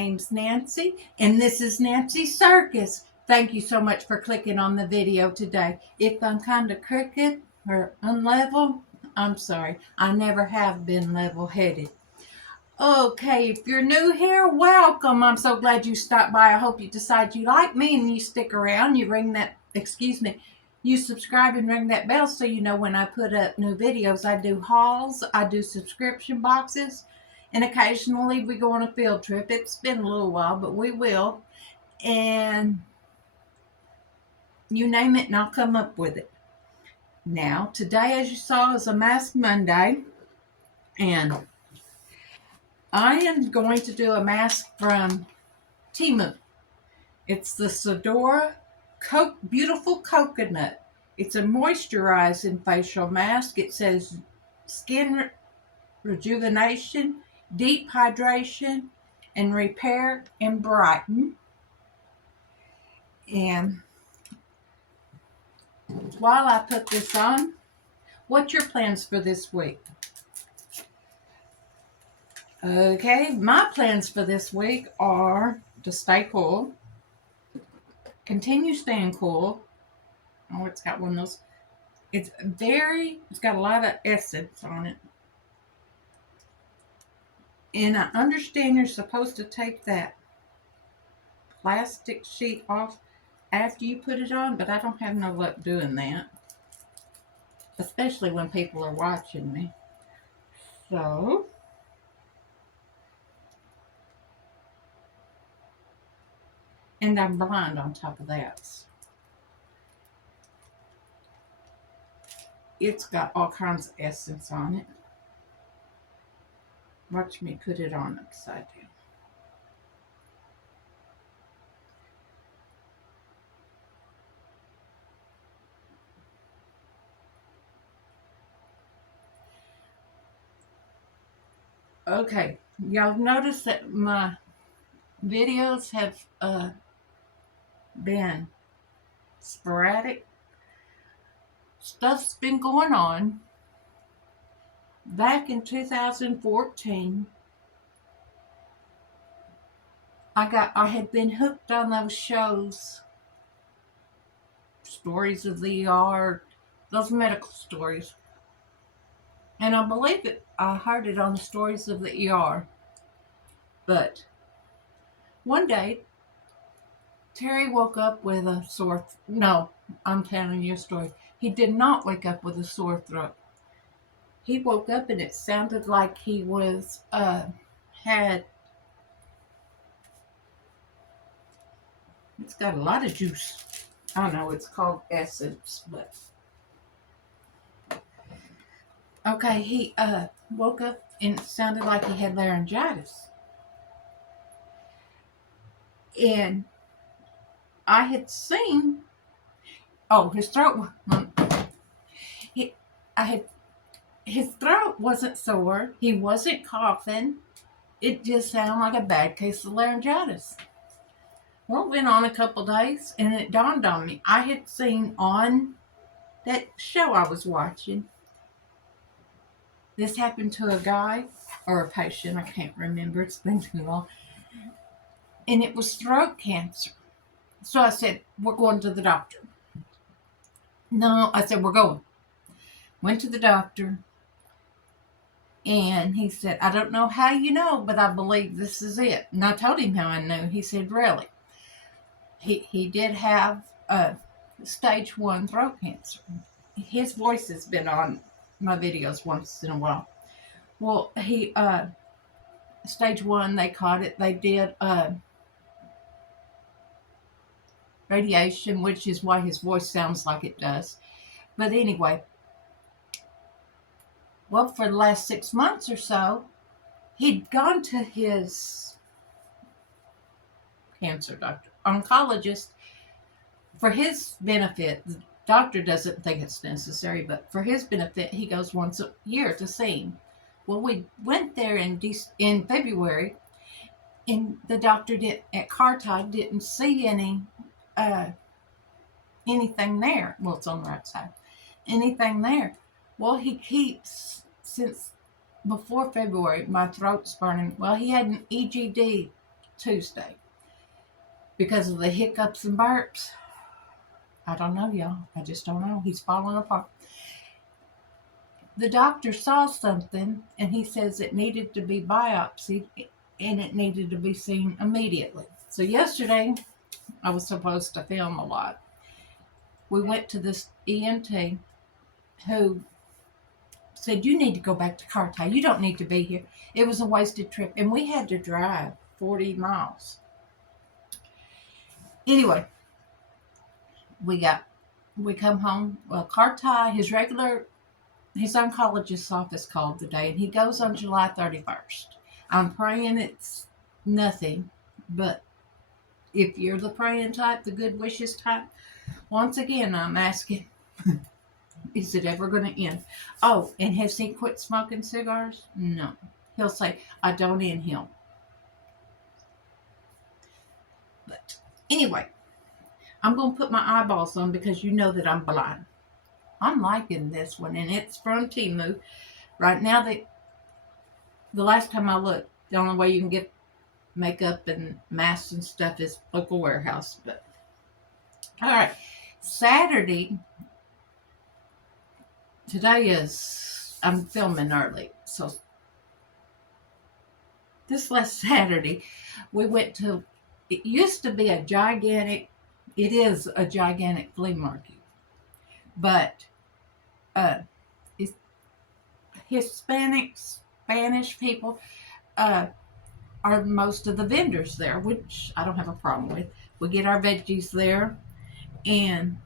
name's Nancy, and this is Nancy Circus. Thank you so much for clicking on the video today. If I'm kind of crooked or unlevel, I'm sorry. I never have been level-headed. Okay, if you're new here, welcome. I'm so glad you stopped by. I hope you decide you like me and you stick around. You subscribe and ring that bell so you know when I put up new videos. I do hauls, I do subscription boxes, and occasionally we go on a field trip. It's been a little while, but we will. And you name it and I'll come up with it. Now, today, as you saw, is a Mask Monday. And I am going to do a mask from Temu. It's the Sedora Beautiful Coconut. It's a moisturizing facial mask. It says skin rejuvenation, deep hydration, and repair and brighten. And while I put this on, what's your plans for this week? Okay, my plans for this week are to stay cool, continue staying cool. Oh, it's got one of those. It's got a lot of essence on it. And I understand you're supposed to take that plastic sheet off after you put it on, but I don't have no luck doing that. Especially when people are watching me. So, and I'm blind on top of that. It's got all kinds of essence on it. Watch me put it on upside down. Okay, y'all notice that my videos have been sporadic. Stuff's been going on. Back in 2014, I had been hooked on those shows, Stories of the ER, those medical stories. And I believe I heard it on the Stories of the ER. But one day, Terry woke up with a sore no, I'm telling you a story. He did not wake up with a sore throat. He woke up and it sounded like he was it's got a lot of juice. I don't know, it's called essence, but okay, he woke up and it sounded like he had laryngitis. And I had seen his throat his throat wasn't sore. He wasn't coughing. It just sounded like a bad case of laryngitis. Well, it went on a couple days, and it dawned on me. I had seen on that show I was watching, this happened to a guy or a patient. I can't remember. It's been too long. And it was throat cancer. So I said, we're going to the doctor. No, I said, we're going. Went to the doctor. And he said, I don't know how you know, but I believe this is it. And I told him how I knew. He said, really? He did have stage 1 throat cancer. His voice has been on my videos once in a while. Well, he stage 1, they caught it. They did radiation, which is why his voice sounds like it does. But anyway, well, for the last 6 months or so, he'd gone to his cancer doctor, oncologist, for his benefit. The doctor doesn't think it's necessary, but for his benefit, he goes once a year to see him. Well, we went there in February, and the doctor at Cartide didn't see anything there. Well, it's on the right side. Anything there. Well, he keeps, since before February, my throat's burning. Well, he had an EGD Tuesday. Because of the hiccups and burps. I don't know, y'all. I just don't know. He's falling apart. The doctor saw something, and he says it needed to be biopsied, and it needed to be seen immediately. So yesterday, I was supposed to film a lot. We went to this ENT who said, you need to go back to Carti. You don't need to be here. It was a wasted trip, and we had to drive 40 miles. Anyway, we come home. Well, Carti, his oncologist's office called today, and he goes on July 31st. I'm praying it's nothing, but if you're the praying type, the good wishes type, once again, I'm asking, is it ever going to end? Oh, and has he quit smoking cigars? No. He'll say, I don't inhale. But anyway, I'm going to put my eyeballs on because you know that I'm blind. I'm liking this one, and it's from Temu. Right now, the last time I looked, the only way you can get makeup and masks and stuff is local warehouse. But all right, Saturday. Today I'm filming early, so this last Saturday we went to. It used to be a gigantic. It is a gigantic flea market, but it's Hispanics, Spanish people are most of the vendors there, which I don't have a problem with. We get our veggies there and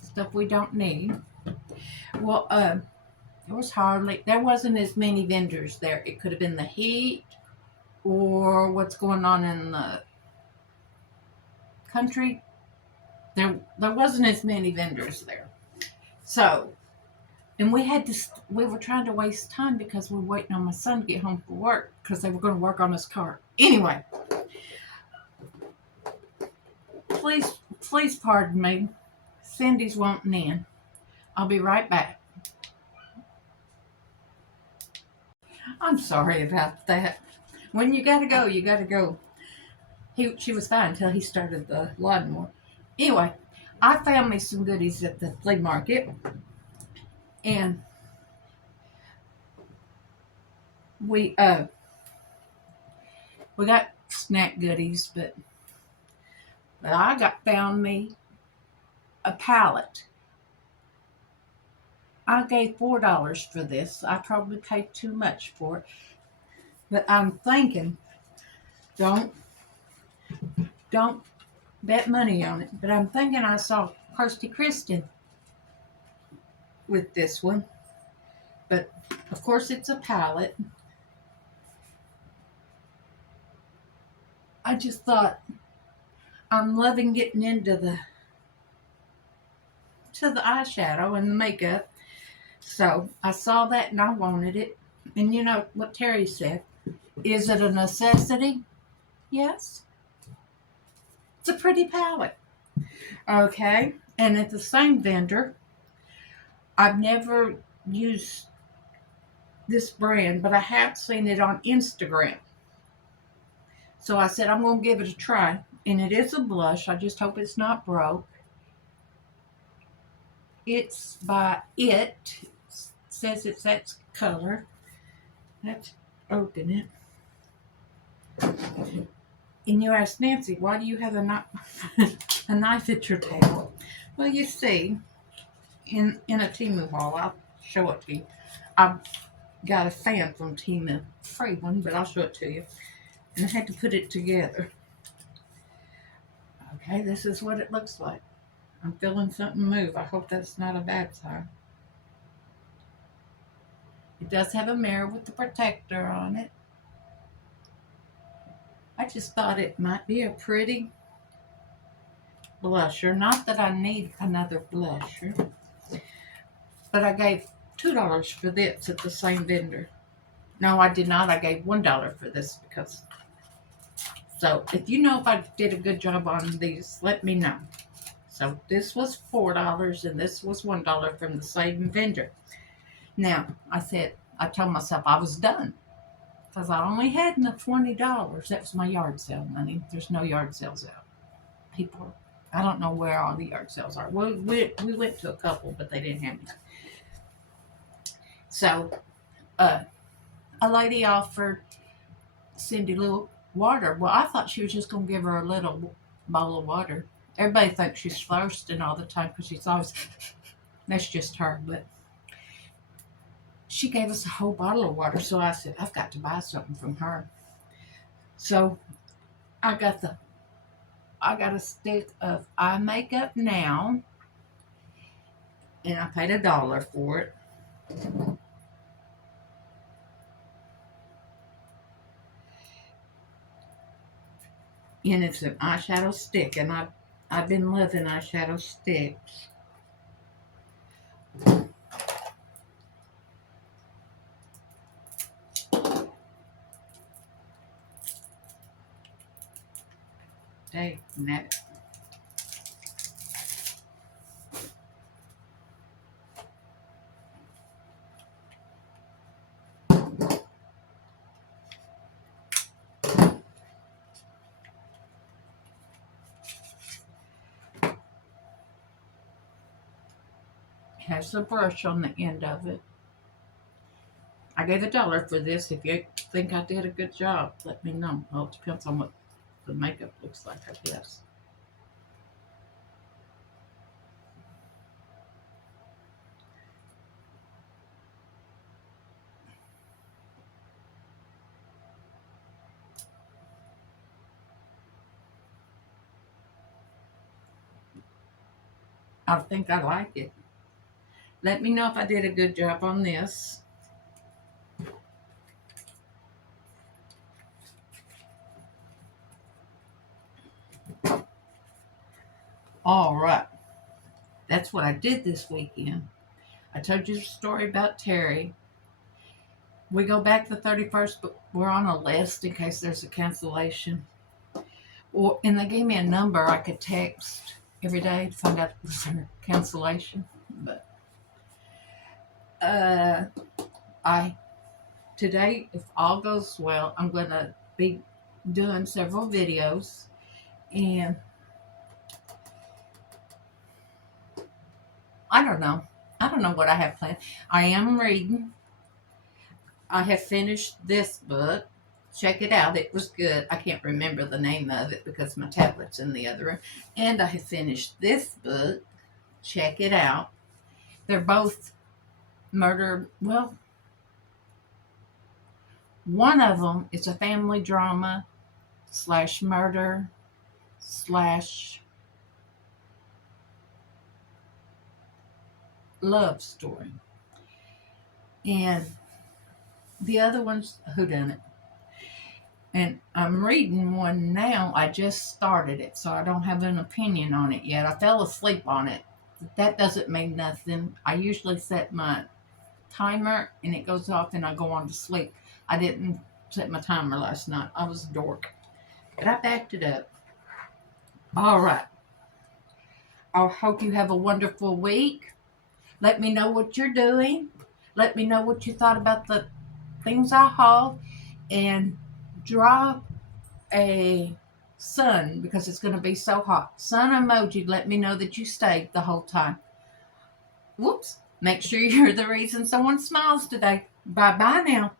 stuff we don't need. Well, there wasn't as many vendors there. It could have been the heat or what's going on in the country. There wasn't as many vendors there. So, and we were trying to waste time because we were waiting on my son to get home from work because they were going to work on his car. Anyway, please pardon me. Cindy's wanting in. I'll be right back. I'm sorry about that. When you gotta go, you gotta go. She was fine until he started the lawnmower. Anyway, I found me some goodies at the flea market, and we got snack goodies, but I found me a palette. I gave $4 for this. I probably paid too much for it, but I'm thinking, don't bet money on it. But I'm thinking I saw Kirsty Kristen with this one, but of course it's a palette. I just thought I'm loving getting into the eyeshadow and the makeup. So I saw that and I wanted it. And you know what Terry said. Is it a necessity? Yes. It's a pretty palette. Okay. And at the same vendor, I've never used this brand, but I have seen it on Instagram. So I said, I'm going to give it a try. And it is a blush. I just hope it's not broke. It's by It. It says it's that color. Let's open it. And you ask Nancy, why do you have a knife at your table? Well, you see, in a Temu haul, I'll show it to you. I've got a fan from Temu, free one, but I'll show it to you. And I had to put it together. Okay, this is what it looks like. I'm feeling something move. I hope that's not a bad sign. It does have a mirror with the protector on it. I just thought it might be a pretty blusher. Not that I need another blusher. But I gave $2 for this at the same vendor. No, I did not. I gave $1 for this because... So, if you know if I did a good job on these, let me know. So, this was $4 and this was $1 from the same vendor. Now, I told myself I was done. because I only had enough $20. That was my yard sale money. There's no yard sales out. People, I don't know where all the yard sales are. We went to a couple, but they didn't have any. So, a lady offered Cindy a little water. Well, I thought she was just going to give her a little bowl of water. Everybody thinks she's thirsting all the time because she's always, that's just her. But she gave us a whole bottle of water. So I said, I've got to buy something from her. So I got a stick of eye makeup now, and I paid $1 for it. And it's an eyeshadow stick, and I've been loving eyeshadow sticks. Dang, that. Has a brush on the end of it. I gave $1 for this. If you think I did a good job, let me know. Well, it depends on what the makeup looks like, I guess. I think I like it. Let me know if I did a good job on this. All right. That's what I did this weekend. I told you the story about Terry. We go back to the 31st, but we're on a list in case there's a cancellation. And they gave me a number I could text every day to find out if there's a cancellation. But today, if all goes well, I'm gonna be doing several videos, and I don't know what I have planned. I am reading. I have finished this book. Check it out. It was good. I can't remember the name of it because my tablet's in the other room. And I have finished this book. Check it out. They're both murder. Well, one of them is a family drama / murder / love story. And the other one's whodunit. And I'm reading one now. I just started it, so I don't have an opinion on it yet. I fell asleep on it. That doesn't mean nothing. I usually set my timer and it goes off and I go on to sleep. I didn't set my timer last night. I was a dork. But I backed it up. All right. I hope you have a wonderful week. Let me know what you're doing. Let me know what you thought about the things I hauled. And drop a sun because it's going to be so hot. Sun emoji. Let me know that you stayed the whole time. Whoops. Make sure you're the reason someone smiles today. Bye-bye now.